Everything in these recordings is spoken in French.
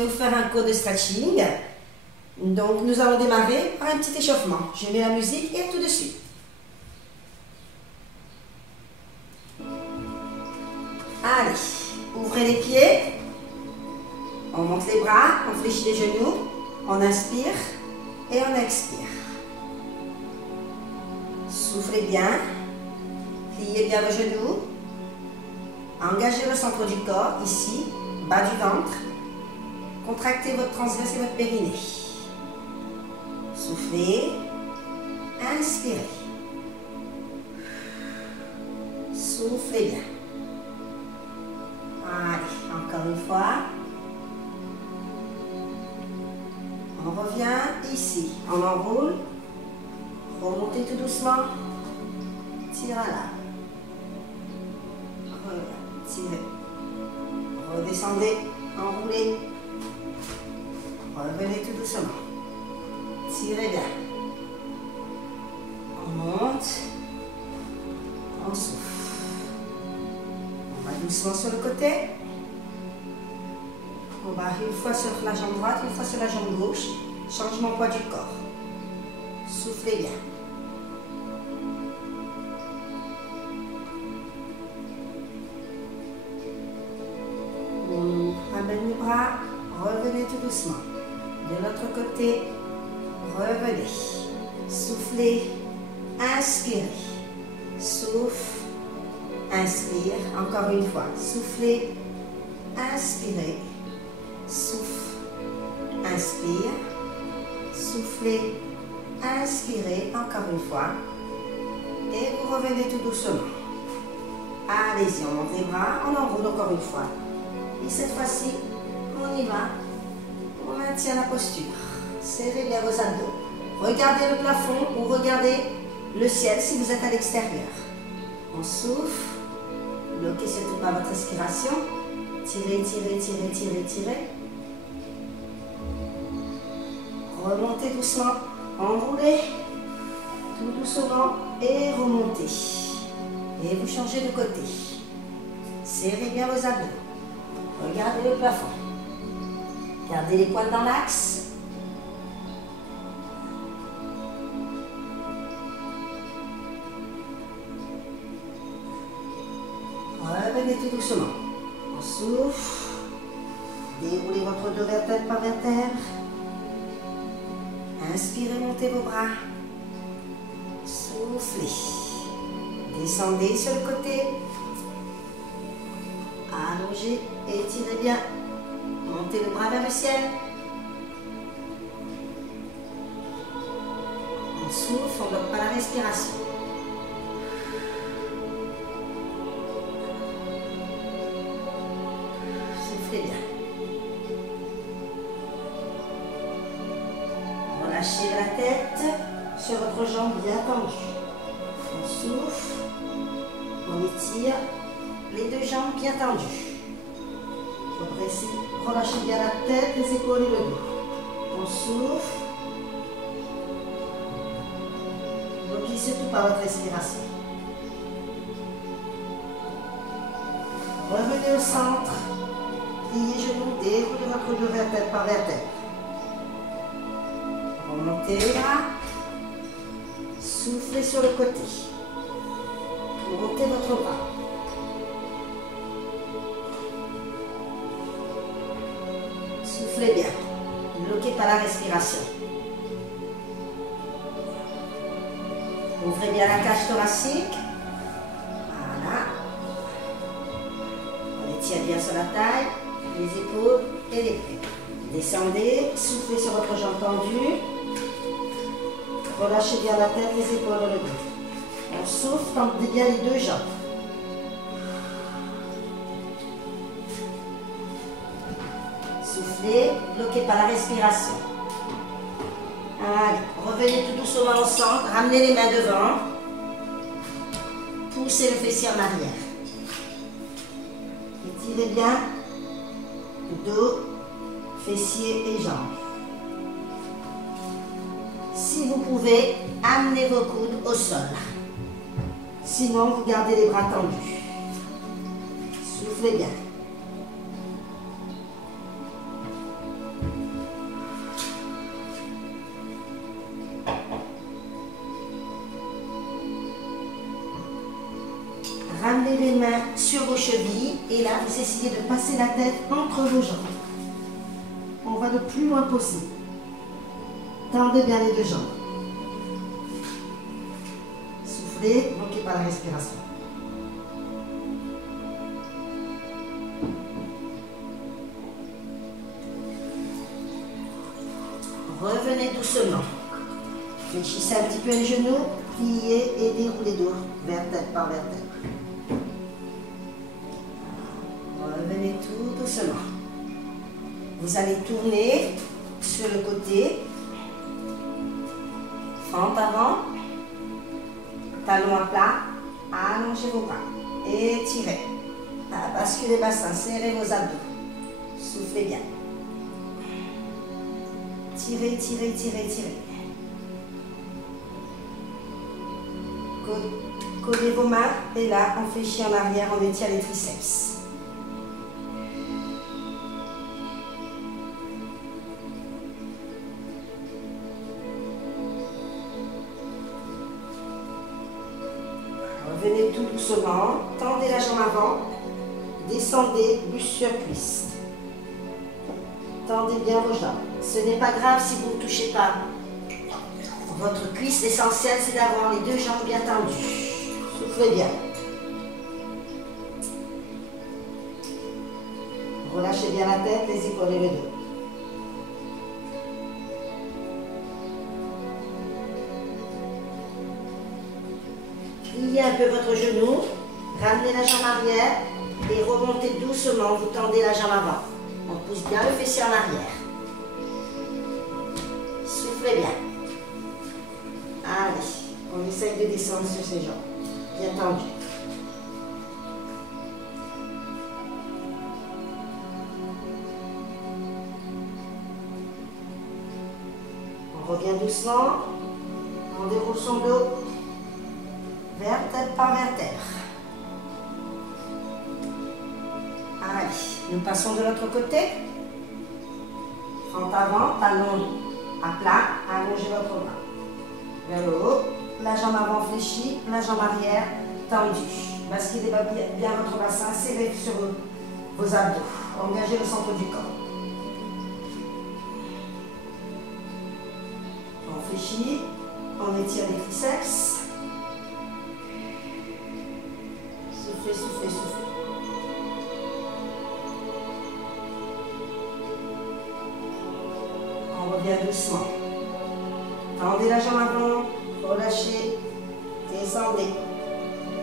vais vous faire un cours de stretching. Donc nous allons démarrer par un petit échauffement. Je mets la musique et à tout de suite. Allez, ouvrez les pieds. On monte les bras, on fléchit les genoux. On inspire et on expire. Soufflez bien. Pliez bien vos genoux. Engagez le centre du corps, ici, bas du ventre. Contractez votre transverse et votre périnée. Soufflez. Inspirez. Soufflez bien. Allez, encore une fois. On revient ici. On enroule. Remontez tout doucement. Tire à l'arbre. Tirez. Redescendez. Enroulez. Revenez tout doucement. Tirez bien. On monte. On souffle. On va doucement sur le côté. On va une fois sur la jambe droite, une fois sur la jambe gauche. Changement poids du corps. Soufflez bien. On ramène les bras. Revenez tout doucement. De l'autre côté, revenez. Soufflez. Inspirez. Souffle. Inspire. Encore une fois. Soufflez. Inspirez. Souffle. Inspire. Soufflez. Inspirez. Encore une fois. Et vous revenez tout doucement. Allez-y, on monte les bras. On enroule encore une fois. Et cette fois-ci, on y va. On maintient la posture. Serrez bien vos abdos. Regardez le plafond ou regardez le ciel si vous êtes à l'extérieur. On souffle. Bloquez surtout pas votre respiration. Tirez, tirez, tirez, tirez, tirez. Remontez doucement. Enroulez. Tout doucement. Et remontez. Et vous changez de côté. Serrez bien vos abdos. Regardez le plafond. Gardez les poings dans l'axe. Revenez tout doucement. On souffle. Déroulez votre dos vertèbre par vertèbre. Inspirez, montez vos bras. Soufflez. Descendez sur le côté. Allongez et tirez bien. Montez le bras vers le ciel. On souffle, on ne bloque pas la respiration. Soufflez bien. Relâchez la tête sur votre jambe bien tendue. On souffle. On étire les deux jambes bien tendues. Relâchez bien la tête, les épaules et le dos. On souffle. Bloquez surtout par votre respiration. Revenez au centre. Pliez genoux, déroulez votre dos vertèbre par vertèbre. Remontez les bras. Soufflez sur le côté. Montez votre bras. Soufflez bien. Bloquez par la respiration. Ouvrez bien la cage thoracique. Voilà. On étire bien sur la taille, les épaules et les pieds. Descendez, soufflez sur votre jambe tendue. Relâchez bien la tête, les épaules et le dos. On souffle, tendez bien les deux jambes. Soufflez, bloquez par la respiration. Allez, revenez tout doucement au centre, ramenez les mains devant. Poussez le fessier en arrière. Étirez bien dos, fessiers et jambes. Si vous pouvez, amenez vos coudes au sol. Sinon, vous gardez les bras tendus. Soufflez bien. Ramenez les mains sur vos chevilles et là, vous essayez de passer la tête entre vos jambes. On va le plus loin possible. Tendez bien les deux jambes. Soufflez, ne bloquez pas la respiration. Revenez doucement. Fléchissez un petit peu les genoux, pliez et déroulez dos, vertèbre par vertèbre. Revenez tout doucement. Vous allez tourner sur le côté, fente avant, talon à plat, allongez vos bras, étirez, basculez le bassin, serrez vos abdos, soufflez bien. Tirez, tirez, tirez, tirez. Collez vos mains et là, on fléchit en arrière, on étire les triceps. Revenez tout doucement, tendez la jambe avant, descendez, buste sur cuisse. Tendez bien vos jambes. Ce n'est pas grave si vous ne touchez pas votre cuisse. L'essentiel, c'est d'avoir les deux jambes bien tendues. Soufflez bien. Relâchez bien la tête, les épaules et le dos. Pliez un peu votre genou, ramenez la jambe arrière et remontez doucement, vous tendez la jambe avant. On pousse bien le fessier en arrière. Soufflez bien. Allez, on essaye de descendre sur ses jambes. Bien tendu. On revient doucement. On déroule son dos. Vertèbre par vertèbre. Allez, nous passons de l'autre côté. Fente avant, talon à plat, allongez votre bras. Vers le haut, la jambe avant fléchie, la jambe arrière tendue. Basculez bien votre bassin, serrez sur vos abdos. Engagez le centre du corps. On fléchit, on étire les triceps. Soufflez, soufflez, soufflez. On revient doucement. Tendez la jambe avant, relâchez, descendez.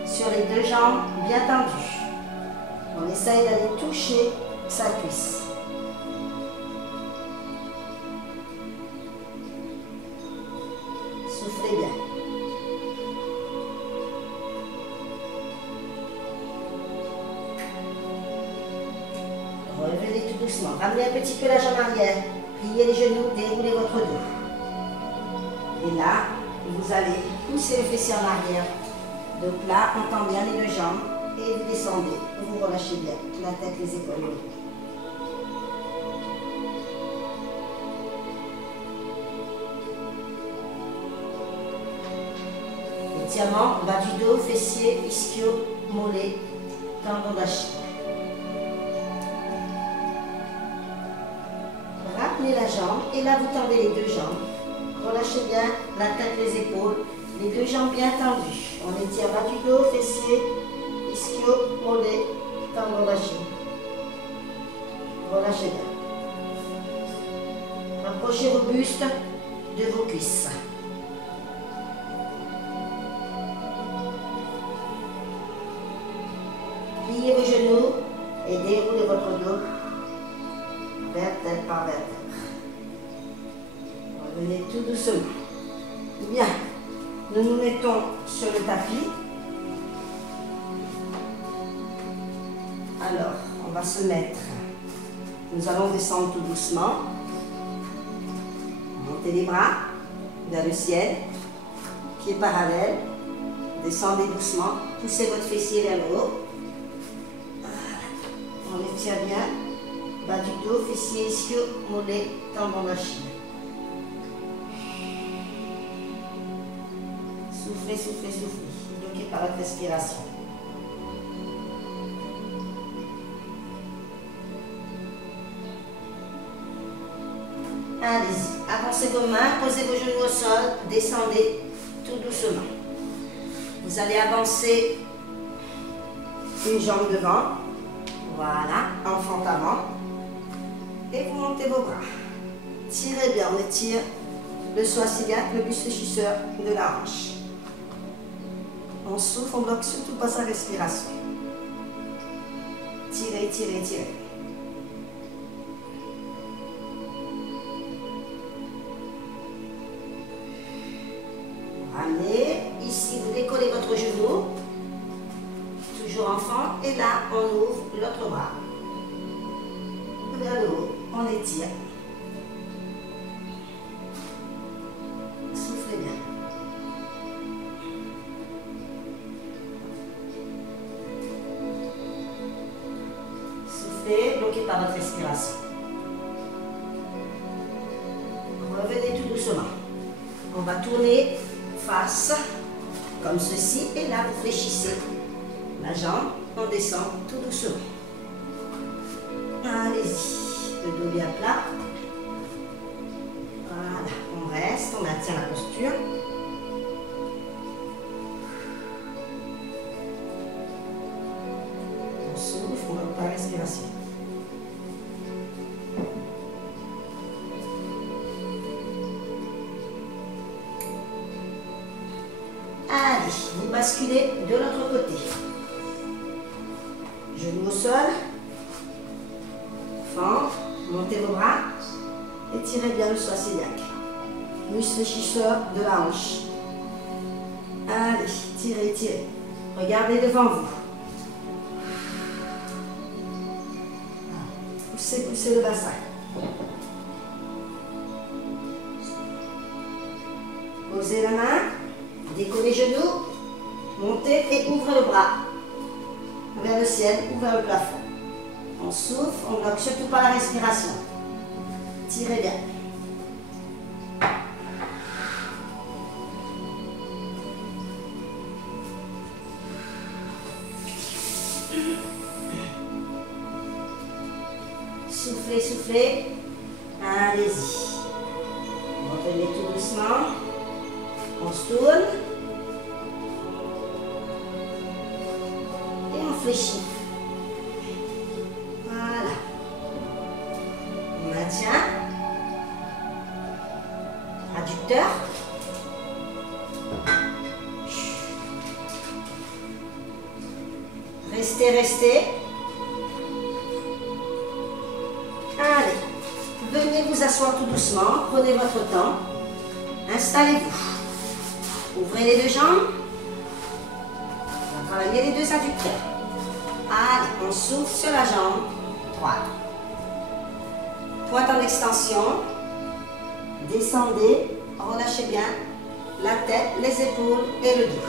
Sur les deux jambes, bien tendues. On essaye d'aller toucher sa cuisse. Soufflez bien. Revenez tout doucement. Ramenez un petit peu la jambe arrière. Pliez les genoux, déroulez votre dos. Et là, vous allez pousser le fessier en arrière. Donc là, on tend bien les deux jambes et vous descendez. Vous relâchez bien la tête, les épaules. Étirement, bas du dos, fessier, ischio, mollet, tendon d'Achille. Ramenez la jambe et là vous tendez les deux jambes. Relâchez bien la tête, les épaules, les deux jambes bien tendues. On étire bas du dos, fessier, ischio, mollet, tendon d'Achille. Relâchez bien. Rapprochez vos bustes de vos cuisses. Pliez vos genoux et déroulez votre dos, vertèbre par vertèbre. Revenez tout doucement. Bien, nous nous mettons sur le tapis. Alors, on va se mettre. Nous allons descendre tout doucement. Montez les bras vers le ciel, pieds parallèles. Descendez doucement, poussez votre fessier vers le haut. On étire bien, bas du dos, fessier, ischio, mollet, tendon d'Achille. Soufflez, soufflez, soufflez, bloqué par la respiration. Allez-y. Avancez vos mains, posez vos genoux au sol, descendez tout doucement. Vous allez avancer une jambe devant. Voilà, enfant avant. Et vous montez vos bras. Tirez bien, on étire le psoas iliaque, le buste fléchisseur de la hanche. On souffle, on bloque surtout pas sa respiration. Tirez, tirez, tirez. Ramenez. Ici, vous décollez votre genou. Toujours enfant. Et là, on ouvre l'autre bras. Vers le haut, on étire. Soufflez bien. Soufflez, bloquez par votre respiration. Revenez tout doucement. On va tourner face, comme ceci, et là, vous fléchissez la jambe, on descend tout doucement. Allez-y, le dos bien plat. Voilà, on reste, on maintient la posture. On souffle, on bloque la respiration. Allez, vous basculez de l'autre côté. Genoux au sol. Fente, montez vos bras. Étirez bien le psoas iliaque. Muscle fléchisseur de la hanche. Allez, tirez, tirez. Regardez devant vous. Poussez, poussez le bassin. Posez la main. Décollez les genoux, montez et ouvrez le bras vers le ciel ou vers le plafond. On souffle, on ne bloque surtout pas la respiration. Tirez bien. Soufflez, soufflez. Allez-y. Revenez tout doucement. On se tourne. Et on fléchit. Voilà. On maintient. Adducteur. Restez, restez. Allez. Venez vous asseoir tout doucement. Prenez votre temps. Installez-vous. Ouvrez les deux jambes. On va travailler les deux adducteurs. Allez, on souffle sur la jambe droite. Pointe en extension. Descendez. Relâchez bien la tête, les épaules et le dos.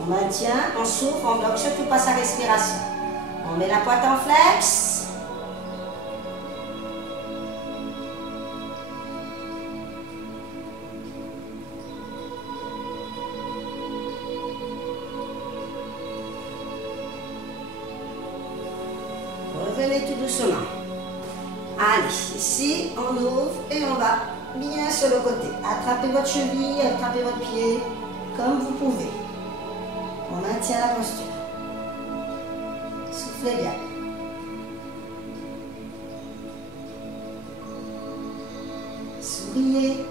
On maintient, on souffle, on bloque surtout pas sa respiration. On met la pointe en flex. Revenez tout doucement. Allez, ici, on ouvre et on va bien sur le côté. Attrapez votre cheville, attrapez votre pied, comme vous pouvez. On maintient la posture. Soufflez bien. Souriez.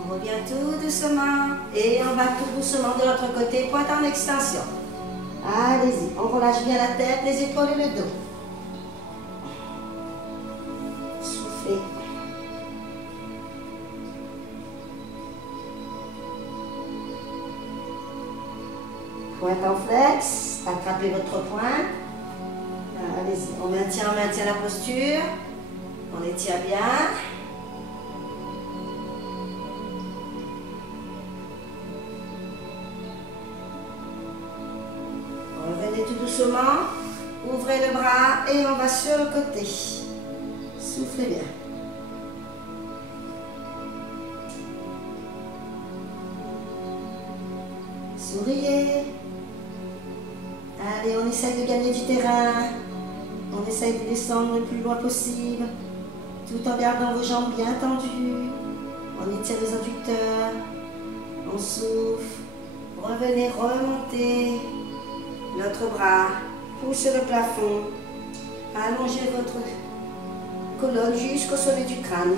On revient tout doucement et on va tout doucement de l'autre côté, pointe en extension. Allez-y, on relâche bien la tête, les épaules et le dos. Soufflez. Pointe en flex, attrapez votre pointe. Allez-y, on maintient la posture. On étire bien. Revenez tout doucement. Ouvrez le bras et on va sur le côté. Soufflez bien. Souriez. Allez, on essaye de gagner du terrain. On essaye de descendre le plus loin possible, tout en gardant vos jambes bien tendues. On étire les adducteurs. On souffle. Revenez, remontez. L'autre bras. Poussez le plafond. Allongez votre colonne jusqu'au sommet du crâne.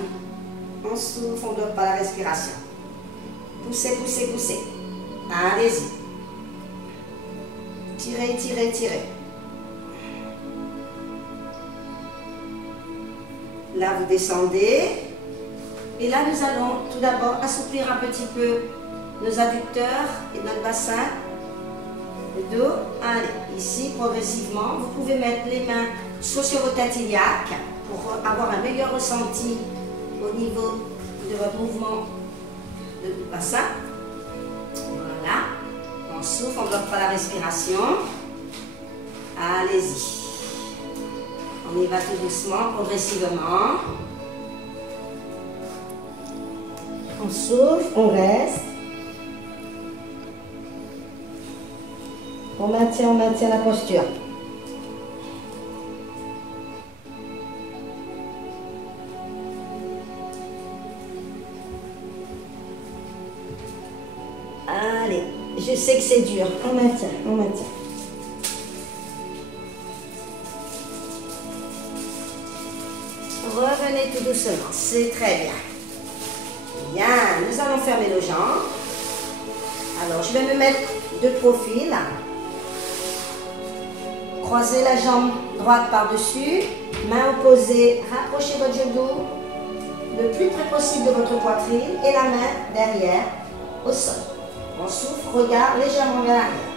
On souffle, on ne bloque pas la respiration. Poussez, poussez, poussez. Allez-y. Tirez, tirez, tirez. Là, vous descendez. Et là, nous allons tout d'abord assouplir un petit peu nos adducteurs et notre bassin. Le dos. Allez, ici, progressivement, vous pouvez mettre les mains soit sur vos têtes iliaques pour avoir un meilleur ressenti au niveau de votre mouvement de bassin. Voilà. On souffle, on ne bloque pas la respiration. Allez-y. On y va tout doucement, progressivement. On souffle, on reste. On maintient la posture. Allez, je sais que c'est dur. On maintient, on maintient. Revenez tout doucement, c'est très bien. Bien, nous allons fermer nos jambes. Alors, je vais me mettre de profil. Croisez la jambe droite par-dessus. Main opposée, rapprochez votre genou le plus près possible de votre poitrine et la main derrière au sol. On souffle, regard légèrement vers l'arrière.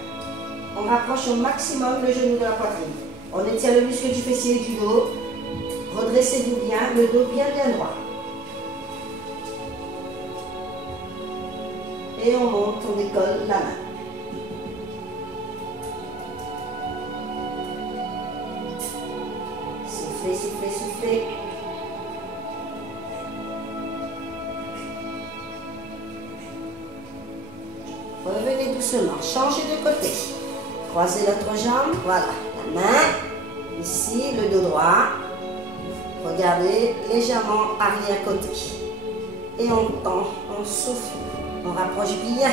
On rapproche au maximum le genou de la poitrine. On étire le muscle du fessier et du dos. Redressez-vous bien, le dos bien droit. Et on monte, on décolle la main. Soufflez, soufflez, soufflez. Revenez doucement, changez de côté. Croisez l'autre jambe, voilà. La main, ici, le dos droit. Regardez légèrement arrière-côté. Et on tend, on souffle. On rapproche bien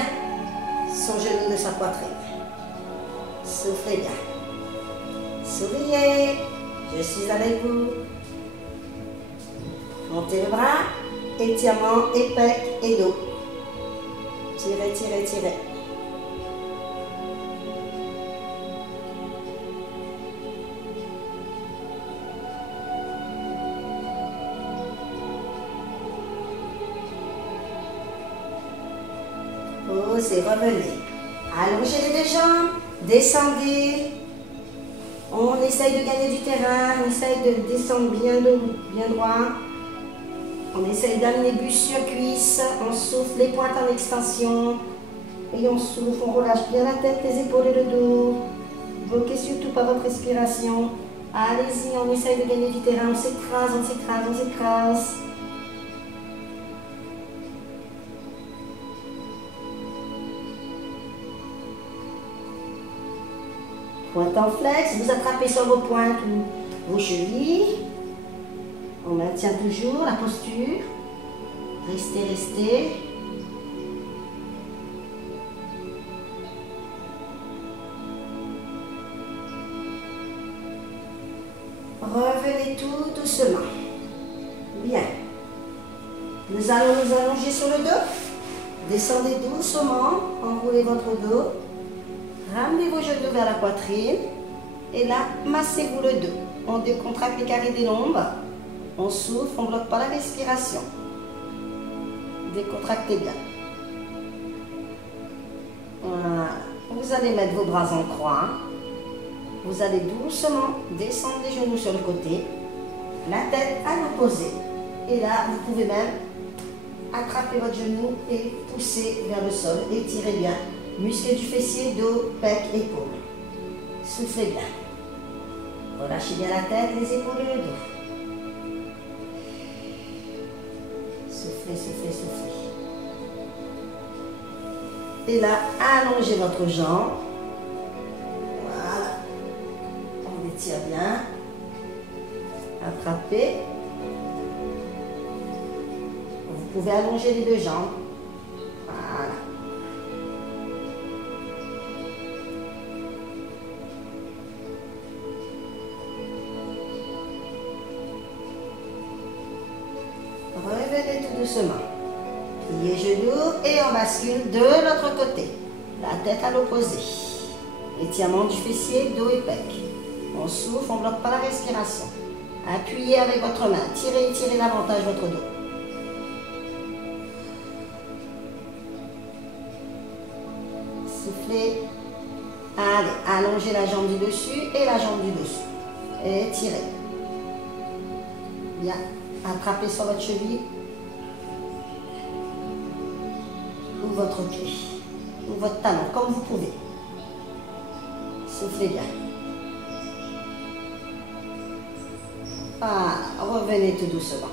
son genou de sa poitrine. Soufflez bien. Souriez. Je suis avec vous. Montez le bras. Étirement, épec et dos. Tirez, tirez, tirez. Posez, revenez. Allongez les deux jambes. Descendez. On essaye de gagner du terrain. On essaye de descendre bien droit. On essaye d'amener bus sur cuisse. On souffle les pointes en extension. Et on souffle, on relâche bien la tête, les épaules et le dos. Bloquez surtout pas votre respiration. Allez-y, on essaye de gagner du terrain. On s'écrase, on s'écrase, on s'écrase. Pointe en flex, vous attrapez sur vos pointes ou vos chevilles. On maintient toujours la posture. Restez, restez. Revenez tout doucement. Bien. Nous allons nous allonger sur le dos. Descendez doucement, enroulez votre dos. Ramenez vos genoux vers la poitrine. Et là, massez-vous le dos. On décontracte les carrés des lombes. On souffle, on ne bloque pas la respiration. Décontractez bien. Voilà. Vous allez mettre vos bras en croix. Vous allez doucement descendre les genoux sur le côté. La tête à l'opposé. Et là, vous pouvez même attraper votre genou et pousser vers le sol. Étirez bien. Muscles du fessier, dos, pec, épaules. Soufflez bien. Relâchez bien la tête, les épaules et le dos. Soufflez, soufflez, soufflez. Et là, allongez votre jambe. Voilà. On étire bien. Attrapez. Vous pouvez allonger les deux jambes. Voilà. Revenez tout doucement. Pliez genoux et on bascule de l'autre côté. La tête à l'opposé. Étirement du fessier, dos et pec. On souffle, on ne bloque pas la respiration. Appuyez avec votre main. Tirez, étirez davantage votre dos. Soufflez. Allez, allongez la jambe du dessus et la jambe du dessous. Et tirez. Bien. Attrapez sur votre cheville. Ou votre pied. Ou votre talon, comme vous pouvez. Soufflez bien. Voilà, revenez tout doucement.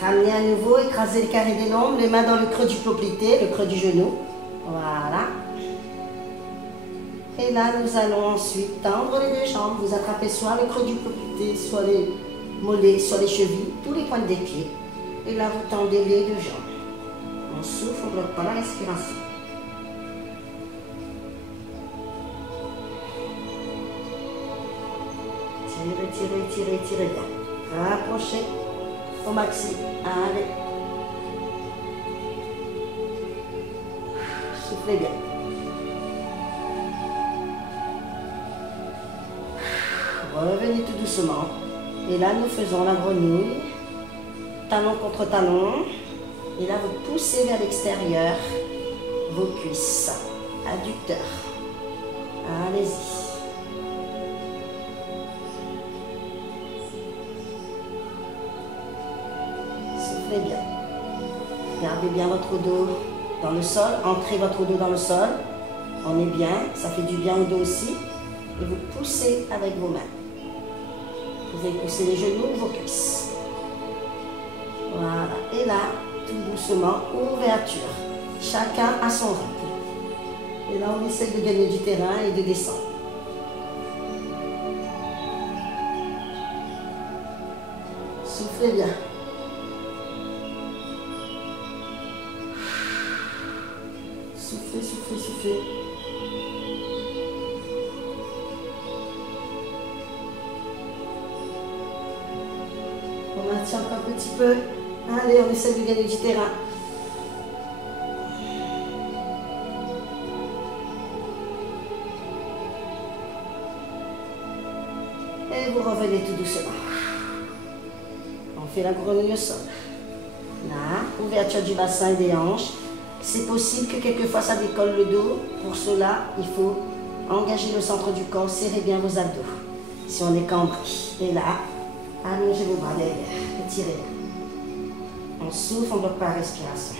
Ramenez à nouveau, écrasez le carré des lombes, les mains dans le creux du poplité, le creux du genou. Voilà. Et là, nous allons ensuite tendre les deux jambes. Vous attrapez soit le creux du poplité, soit les mollets, soit les chevilles, tous les pointes des pieds. Et là, vous tendez les deux jambes. On souffle, on ne bloque pas la respiration. Tirez, tirez, tirez, tirez bien. Rapprochez au maxi. Allez. Soufflez bien. Revenez tout doucement. Et là, nous faisons la grenouille. Talon contre talon. Et là, vous poussez vers l'extérieur vos cuisses. Adducteur. Allez-y. Soufflez bien. Gardez bien votre dos dans le sol. Ancrez votre dos dans le sol. On est bien. Ça fait du bien au dos aussi. Et vous poussez avec vos mains. Vous pouvez pousser les genoux ou vos cuisses. Voilà. Et là, tout doucement, ouverture. Chacun à son rythme. Et là, on essaie de gagner du terrain et de descendre. Soufflez bien. Soufflez, soufflez, soufflez. On maintient encore un petit peu. Allez, on essaie de gagner du terrain. Et vous revenez tout doucement. On fait la grenouille au sol. Là, ouverture du bassin et des hanches. C'est possible que quelquefois ça décolle le dos. Pour cela, il faut engager le centre du corps, serrez bien vos abdos. Si on est cambré. Et là, allongez vos bras derrière, étirez. On souffle, on ne bloque pas la respiration.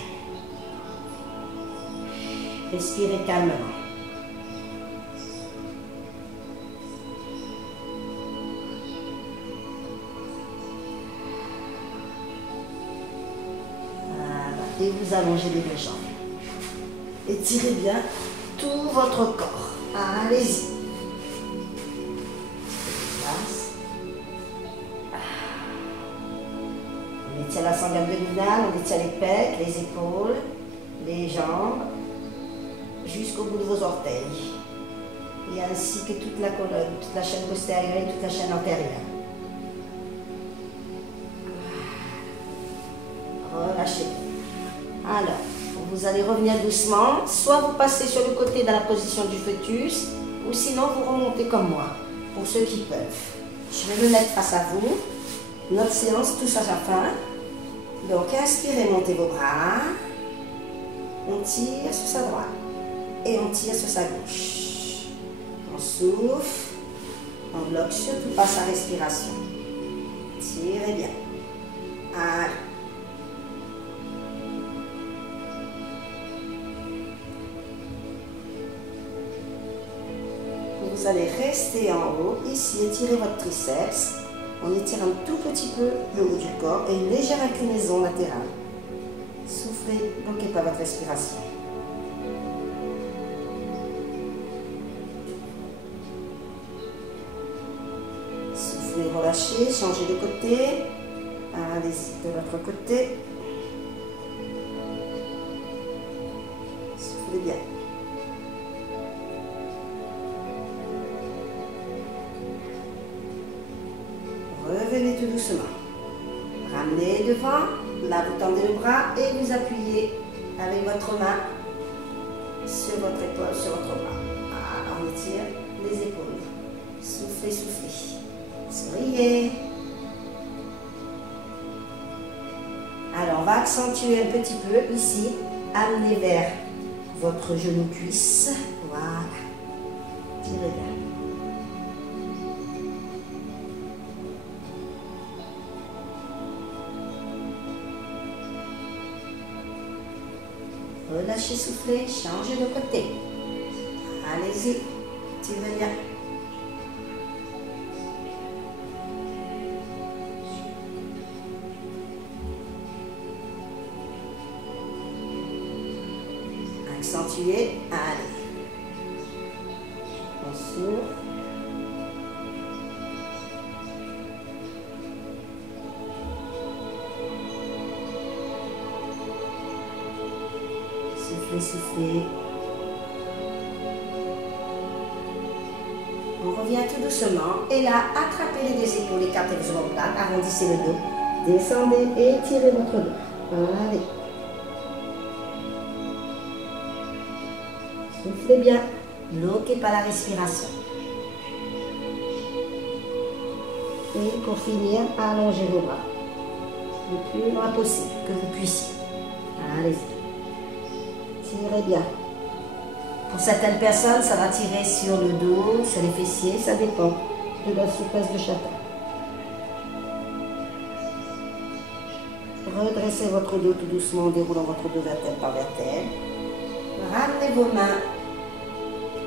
Respirez calmement. Voilà. Et vous allongez les deux jambes. Étirez bien tout votre corps. Allez-y. On étire la sangle abdominale, on étire les pecs, les épaules, les jambes, jusqu'au bout de vos orteils. Et ainsi que toute la colonne, toute la chaîne postérieure et toute la chaîne antérieure. Relâchez. Alors, vous allez revenir doucement. Soit vous passez sur le côté dans la position du fœtus, ou sinon vous remontez comme moi, pour ceux qui peuvent. Je vais me mettre face à vous. Notre séance touche à sa fin. Donc, inspirez, montez vos bras. On tire sur sa droite. Et on tire sur sa gauche. On souffle. On bloque surtout pas sa respiration. Tirez bien. Allez. Vous allez rester en haut. Ici, étirez votre triceps. On étire un tout petit peu le haut du corps et une légère inclinaison latérale. Soufflez, bloquez pas votre respiration. relâchez, changez de côté. Allez-y de l'autre côté. Soufflez bien. Revenez tout doucement. Ramenez devant. Là, vous tendez le bras et vous appuyez avec votre main sur votre épaule, sur votre bras. On étire les épaules. Soufflez, soufflez. Souriez. Alors, on va accentuer un petit peu ici. Amenez vers votre genou cuisse. Voilà. Tirez bien. Relâchez, soufflez, changez de côté. Allez-y, tirez bien. Accentuez, allez. On souffle. Soufflez, soufflez. On revient tout doucement. Et là, attrapez les deux épaules, écartez vos omoplates, arrondissez le dos. Descendez et tirez votre dos. Allez. Soufflez bien. Bloquez pas la respiration. Et pour finir, allongez vos bras. Le plus loin possible que vous puissiez. Allez-y. Tirez bien. Pour certaines personnes, ça va tirer sur le dos, sur les fessiers, ça dépend de la souplesse de chacun. Redressez votre dos tout doucement en déroulant votre dos vertèbre par vertèbre. Ramenez vos mains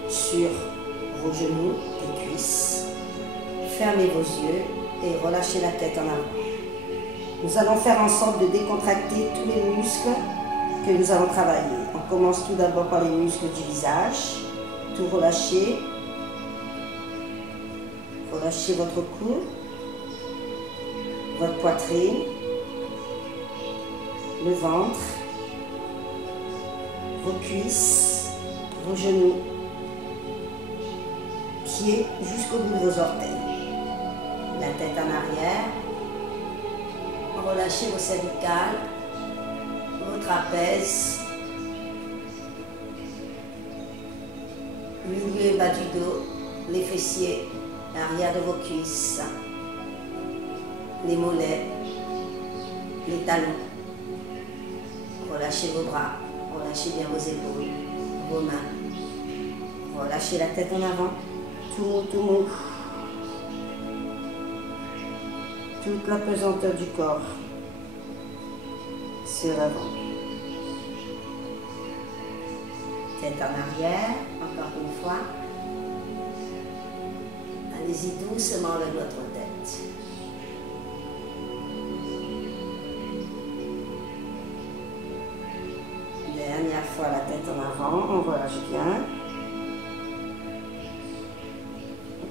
sur vos genoux et cuisses. Fermez vos yeux et relâchez la tête en avant. Nous allons faire en sorte de décontracter tous les muscles que nous allons travailler. On commence tout d'abord par les muscles du visage. Tout relâcher. Relâchez votre cou, votre poitrine, le ventre, vos cuisses, vos genoux, pieds jusqu'au bout de vos orteils. La tête en arrière. Relâchez vos cervicales, vos trapèzes, milieu et bas du dos, les fessiers, l'arrière de vos cuisses, les mollets, les talons. Relâchez vos bras, relâchez bien vos épaules, vos mains. Relâchez la tête en avant, tout mou, tout mou. Toute la pesanteur du corps sur l'avant. Tête en arrière, encore une fois. Allez-y doucement avec votre tête. Dernière fois, la tête en avant, on relâche bien.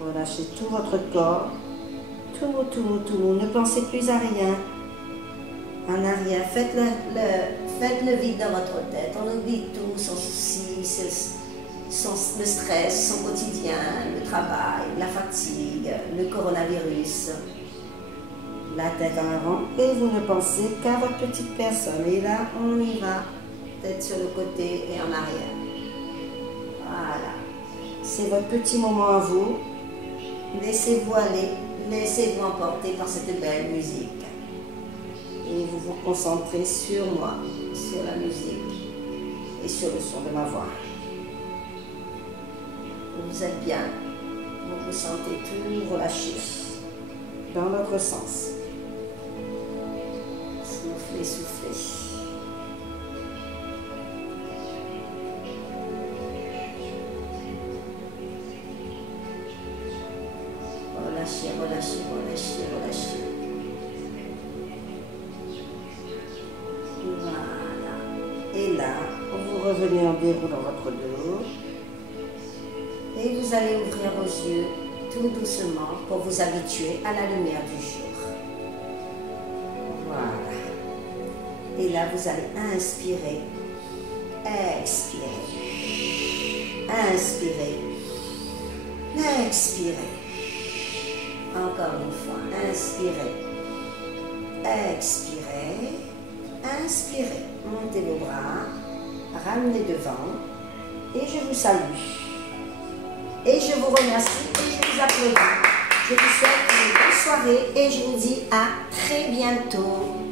Relâchez tout votre corps. Tout mou, tout mou, tout mou. Ne pensez plus à rien. En arrière, faites le vide dans votre tête. On oublie tout, son souci, le stress, son quotidien, le travail, la fatigue, le coronavirus. La tête en avant et vous ne pensez qu'à votre petite personne. Et là, on y va. Tête sur le côté et en arrière. Voilà. C'est votre petit moment à vous. Laissez-vous aller. Laissez-vous emporter par cette belle musique. Et vous vous concentrez sur moi, sur la musique et sur le son de ma voix. Vous êtes bien, vous vous sentez tout relâché dans l'autre sens. Soufflez, soufflez. Relâchez, relâchez, relâchez, relâchez. Voilà. Et là, vous revenez en déroulant votre dos. Et vous allez ouvrir vos yeux tout doucement pour vous habituer à la lumière du jour. Voilà. Et là, vous allez inspirer, expirer, inspirer, expirer. Encore une fois, inspirez, expirez, inspirez. Montez vos bras, ramenez devant et je vous salue. Et je vous remercie et je vous applaudis. Je vous souhaite une bonne soirée et je vous dis à très bientôt.